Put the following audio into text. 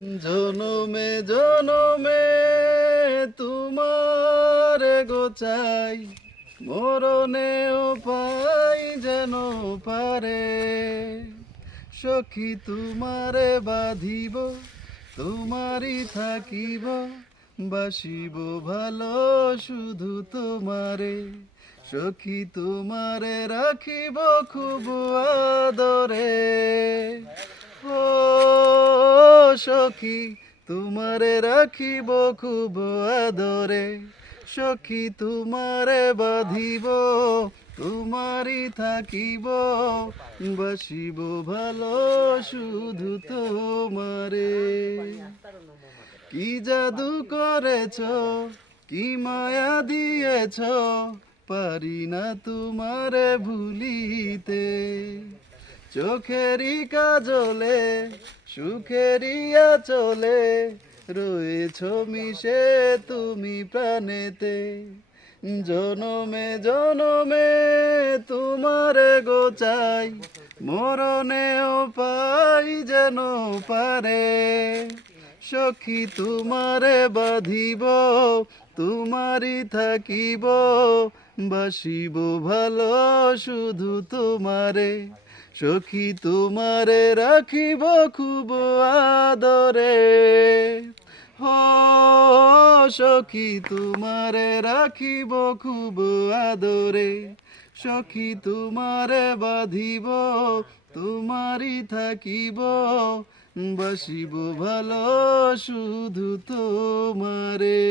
জনমে জনমে তোমার গোচাই, মরণেও পাই যেন পারে। সখী তোমারে বাঁধিব, তোমারই থাকিব, বাসিব ভালো শুধু তোমারে। সখী তোমারে রাখিব খুব আদরে। ও সখী তোমারে রাখিব খুব আদরে। সখী তোমারে বাঁধিব, তোমারই থাকিব, বাসিব ভালো শুধু তোমারে। কি জাদু করেছ, কি মায়া দিয়েছ, পারি না তোমারে ভুলিতে। চোখেরই কাজলে, সুখেরই আঁচলে, রয়েছ মিশে তুমি প্রাণেতে। জনমে জনমে তোমারে গোচাই, মরণেও পাই যেন পারে। সখী তোমারে বাঁধিব, তোমারই থাকিব, বাসিব ভালো শুধু তোমারে। সখী তোমারে রাখিব খুব আদরে। ও সখী তোমারে রাখিব খুব আদরে। সখী তোমারে বাঁধিব, তোমারই থাকিব, বাসিব ভালো শুধু তোমারে।